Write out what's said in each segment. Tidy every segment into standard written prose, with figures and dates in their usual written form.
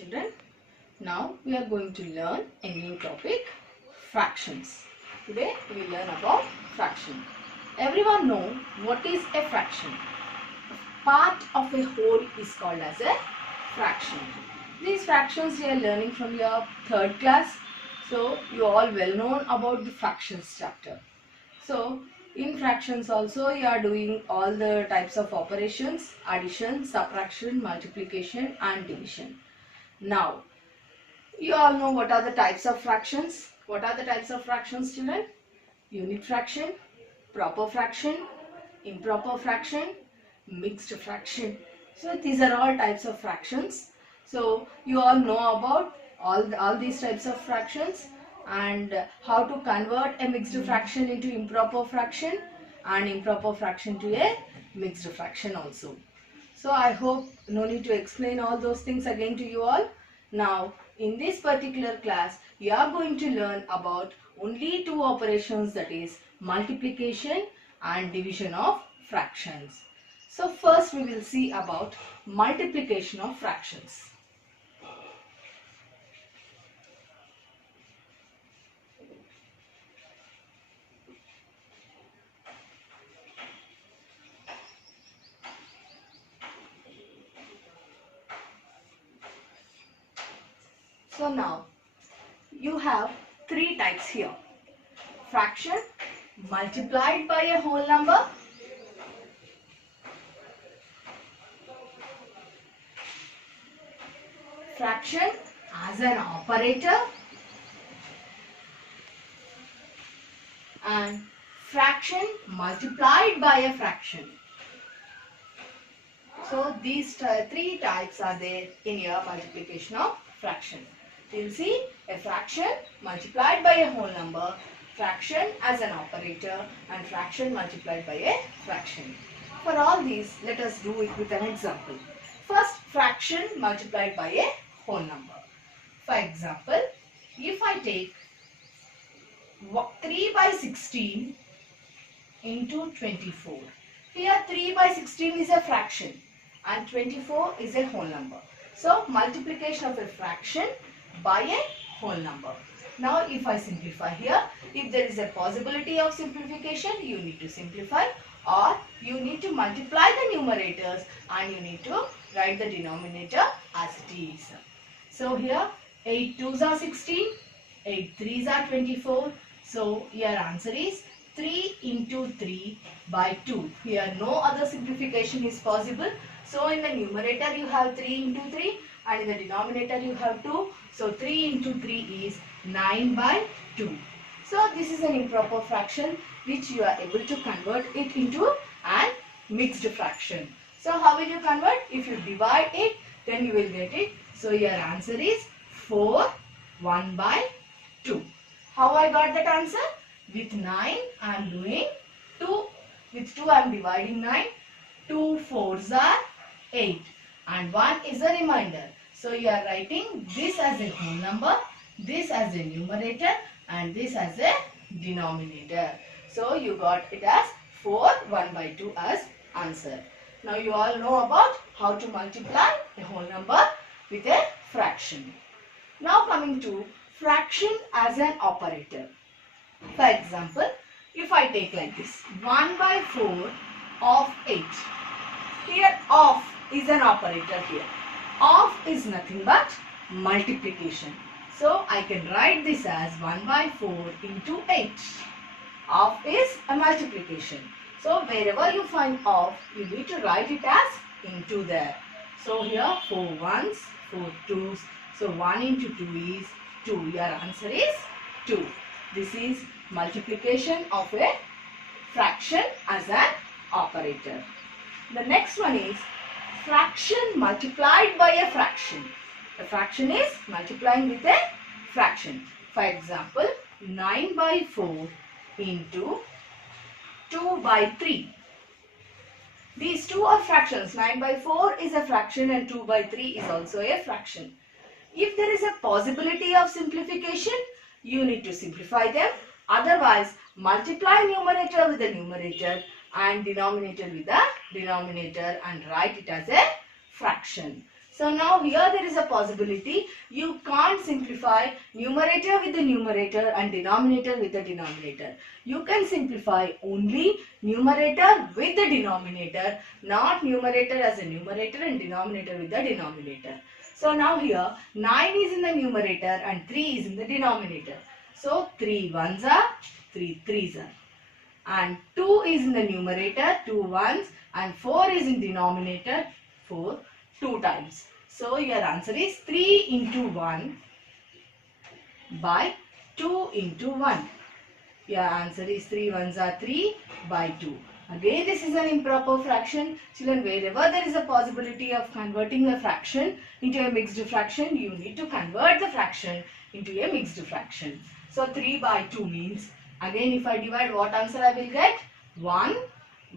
children. Now we are going to learn a new topic, fractions. Today we learn about fraction. Everyone know what is a fraction. Part of a whole is called as a fraction. These fractions you are learning from your third class. So you all well known about the fractions chapter. So in fractions also you are doing all the types of operations, addition, subtraction, multiplication and division. Now you all know what are the types of fractions. What are the types of fractions, children? Unit fraction, proper fraction, improper fraction, mixed fraction. So these are all types of fractions. So you all know about all these types of fractions and how to convert a mixed fraction into improper fraction and improper fraction to a mixed fraction also. So I hope no need to explain all those things again to you all. Now in this particular class you are going to learn about only two operations, that is multiplication and division of fractions. So first we will see about multiplication of fractions. So now you have three types here. Fraction multiplied by a whole number, fraction as an operator, and fraction multiplied by a fraction. So these three types are there in your multiplication of fraction. You will see a fraction multiplied by a whole number, fraction as an operator, and fraction multiplied by a fraction. For all these, let us do it with an example. First, fraction multiplied by a whole number. For example, if I take 3 by 16 into 24. Here 3 by 16 is a fraction and 24 is a whole number. So multiplication of a fraction by a whole number. Now if I simplify here, if there is a possibility of simplification, you need to simplify, or you need to multiply the numerators and you need to write the denominator as it is. So here 8 2s are 16, 8 3s are 24. So your answer is 3 into 3 by 2. Here no other simplification is possible. So in the numerator you have 3 into 3 and in the denominator you have 2. So 3 into 3 is 9 by 2. So this is an improper fraction which you are able to convert it into an mixed fraction. So how will you convert? If you divide it, then you will get it. So your answer is 4 1 by 2. How I got that answer? With 9 I am doing 2. With 2 I am dividing 9. 2 4s are 8 and 1 is a remainder. So you are writing this as a whole number, this as a numerator and this as a denominator. So you got it as 4 1 by 2 as answer. Now you all know about how to multiply a whole number with a fraction. Now coming to fraction as an operator. For example, if I take like this, 1 by 4 of 8. Here of is an operator here. Of is nothing but multiplication. So I can write this as 1 by 4 into 8. Of is a multiplication. So wherever you find of, you need to write it as into there. So here 4 1s, 4 2s. So 1 into 2 is 2. Your answer is 2. This is multiplication of a fraction as an operator. The next one is fraction multiplied by a fraction. A fraction is multiplying with a fraction. For example, 9 by 4 into 2 by 3. These two are fractions. 9 by 4 is a fraction and 2 by 3 is also a fraction. If there is a possibility of simplification, you need to simplify them. Otherwise, multiply numerator with the numerator and denominator with the denominator and write it as a fraction. So now here there is a possibility you can't simplify numerator with the numerator and denominator with the denominator. You can simplify only numerator with the denominator, not numerator as a numerator and denominator with the denominator. So now here 9 is in the numerator and 3 is in the denominator. So 3 ones are 3 threes are. And 2 is in the numerator, 2 ones, and 4 is in denominator, 4 2 times. So your answer is 3 into 1 by 2 into 1. Your answer is 3 ones are 3 by 2. Again, this is an improper fraction. Children, wherever there is a possibility of converting a fraction into a mixed fraction, you need to convert the fraction into a mixed fraction. So 3 by 2 means, again if I divide, what answer I will get? 1,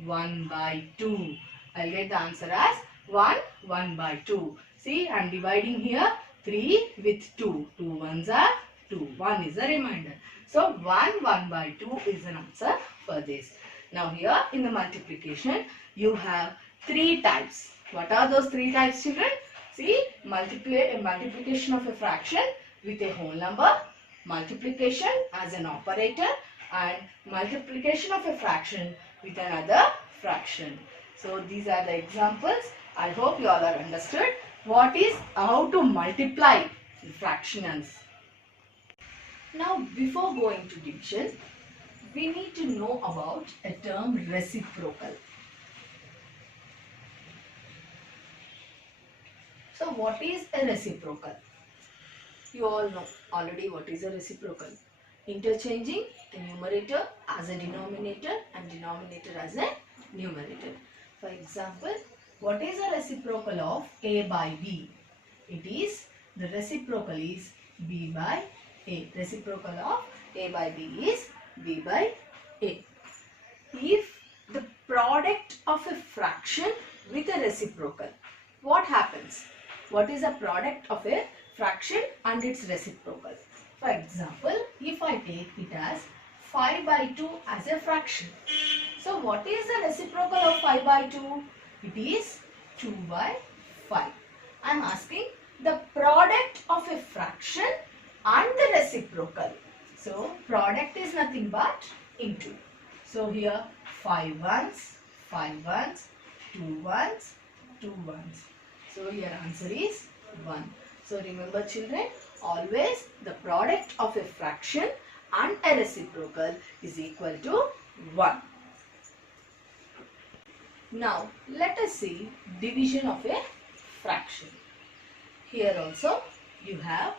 1 by 2. I will get the answer as 1, 1 by 2. See, I am dividing here 3 with 2. 2 ones are 2. 1 is a remainder. So 1, 1 by 2 is an answer for this. Now here in the multiplication, you have 3 types. What are those 3 types, children? See, multiplication of a fraction with a whole number, multiplication as an operator, and multiplication of a fraction with another fraction. So these are the examples. I hope you all are understood how to multiply fractions. Now before going to division, we need to know about a term reciprocal. So what is a reciprocal? You all know already what is a reciprocal. Interchanging the numerator as a denominator and denominator as a numerator. For example, what is a reciprocal of A by B? It is, the reciprocal is B by A. Reciprocal of A by B is B by A. If the product of a fraction with a reciprocal, what happens? What is the product of a fraction and its reciprocal? For example, if I take it as 5 by 2 as a fraction. So what is the reciprocal of 5 by 2? It is 2 by 5. I am asking the product of a fraction and the reciprocal. So product is nothing but into. So here 5 ones, 5 ones, 2 ones, 2 ones. So your answer is 1. So remember children, always the product of a fraction and a reciprocal is equal to 1. Now let us see division of a fraction. Here also you have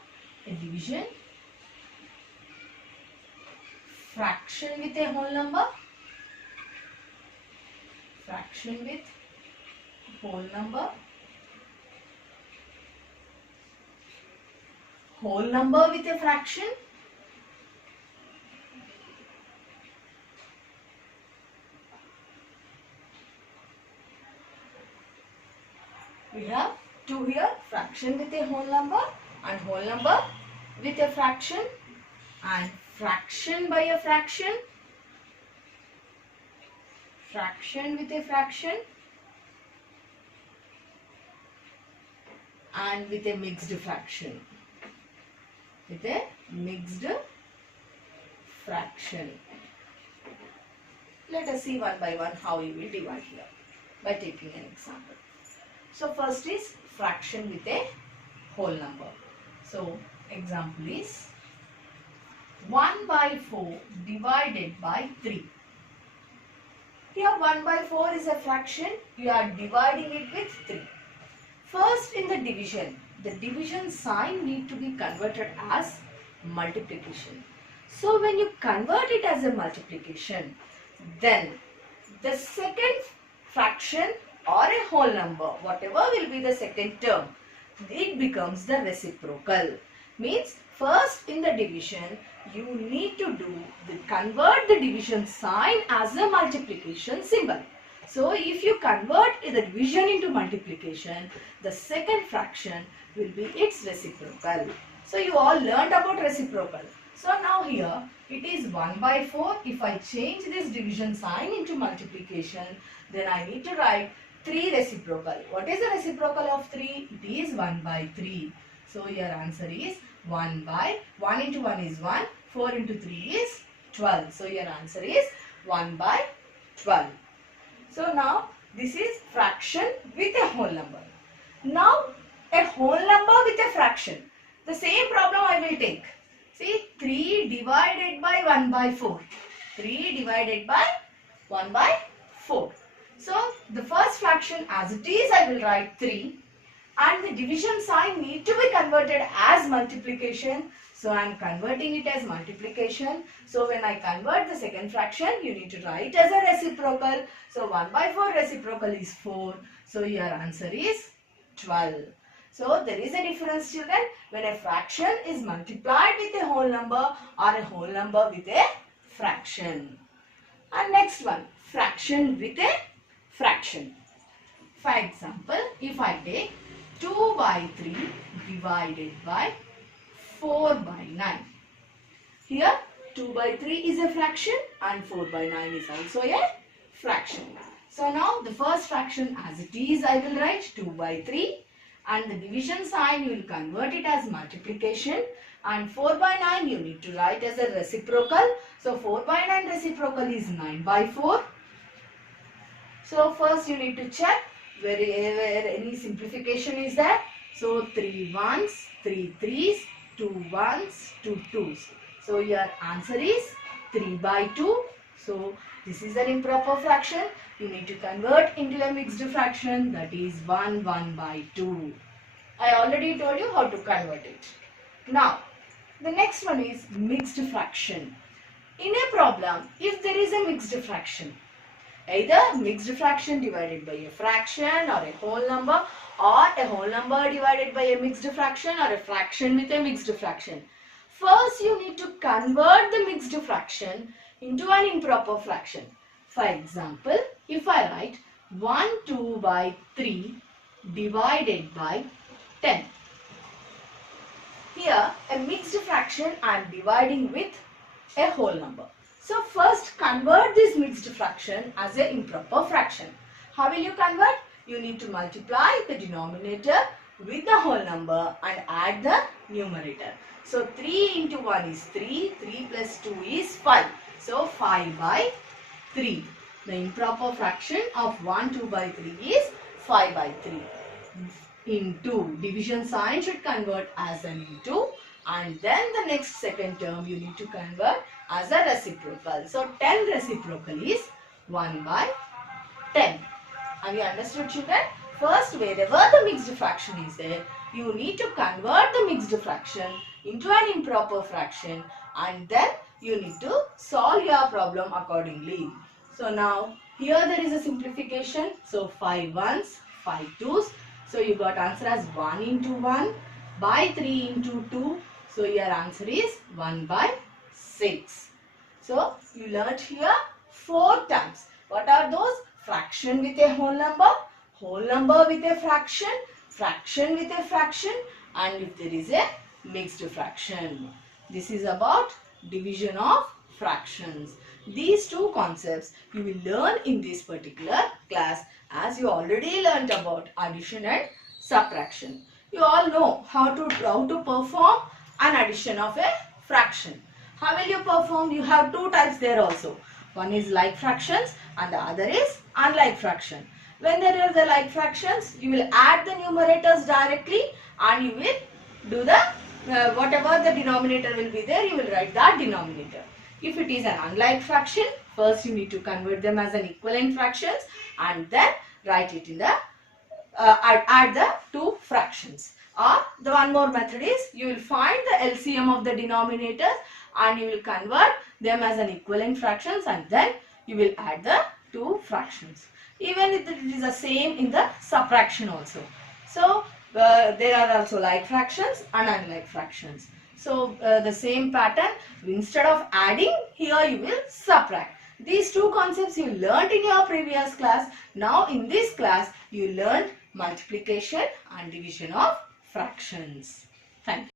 a division, fraction with a whole number, fraction with whole number, whole number with a fraction, we have two here, fraction with a whole number and whole number with a fraction, and fraction by a fraction, fraction with a fraction, and with a mixed fraction. With a mixed fraction. Let us see one by one how we will divide here by taking an example. So first is fraction with a whole number. So example is 1 by 4 divided by 3. Here 1 by 4 is a fraction. You are dividing it with 3. First in the division sign need to be converted as multiplication. So when you convert it as a multiplication, then the second fraction or a whole number, whatever will be the second term, it becomes the reciprocal. Means first in the division you need to convert the division sign as a multiplication symbol. So if you convert the division into multiplication, the second fraction will be its reciprocal. So you all learned about reciprocal. So now here it is 1 by 4. If I change this division sign into multiplication, then I need to write 3 reciprocal. What is the reciprocal of 3? It is 1 by 3. So your answer is 1 by 1 into 1 is 1. 4 into 3 is 12. So your answer is 1 by 12. So now this is fraction with a whole number. Now a whole number with a fraction. The same problem I will take. See, 3 divided by 1 by 4. 3 divided by 1 by 4. So the first fraction as it is I will write 3 and the division sign need to be converted as multiplication. So I am converting it as multiplication. So when I convert the second fraction, you need to write as a reciprocal. So 1 by 4 reciprocal is 4. So your answer is 12. So there is a difference, children, when a fraction is multiplied with a whole number or a whole number with a fraction. And next one, fraction with a fraction. For example, if I take 2 by 3 divided by 4 by 9. Here 2 by 3 is a fraction and 4 by 9 is also a fraction. So now the first fraction as it is I will write 2 by 3 and the division sign you will convert it as multiplication and 4 by 9 you need to write as a reciprocal. So 4 by 9 reciprocal is 9 by 4. So first you need to check where any simplification is there. So 3 ones, 3 threes, 2 ones, 2 twos. So your answer is 3 by 2. So this is an improper fraction. You need to convert into a mixed fraction, that is 1 by 2. I already told you how to convert it. Now the next one is mixed fraction. In a problem, if there is a mixed fraction, either mixed fraction divided by a fraction or a whole number, or a whole number divided by a mixed fraction or a fraction with a mixed fraction. First you need to convert the mixed fraction into an improper fraction. For example, if I write 2 by 3 divided by 10. Here a mixed fraction I am dividing with a whole number. So first convert this mixed fraction as an improper fraction. How will you convert? You need to multiply the denominator with the whole number and add the numerator. So 3 into 1 is 3, 3 plus 2 is 5. So 5 by 3. The improper fraction of 2 by 3 is 5 by 3. Into division sign should convert as an into, and then the next second term you need to convert as a reciprocal. So 10 reciprocal is 1 by 10. Have you understood, children? First, wherever the mixed fraction is there, you need to convert the mixed fraction into an improper fraction and then you need to solve your problem accordingly. So now here there is a simplification. So 5 ones, 5 twos. So you got answer as 1 into 1 by 3 into 2. So your answer is 1 by 6. So you learnt here 4 terms. What are those? Fraction with a whole number with a fraction, fraction with a fraction, and if there is a mixed fraction. This is about division of fractions. These two concepts you will learn in this particular class, as you already learnt about addition and subtraction. You all know how to perform an addition of a fraction. How will you perform? You have two types there also. One is like fractions and the other is unlike fraction. When there are the like fractions, you will add the numerators directly and you will do the whatever the denominator will be there, you will write that denominator. If it is an unlike fraction, first you need to convert them as an equivalent fractions and then write it in the add the two fractions. Or the one more method is you will find the LCM of the denominators and you will convert them as an equivalent fractions and then you will add the two fractions. Even if it is the same in the subtraction also. So there are also like fractions and unlike fractions. So the same pattern, instead of adding, here you will subtract. These two concepts you learnt in your previous class. Now in this class you learned multiplication and division of fractions. Thank you.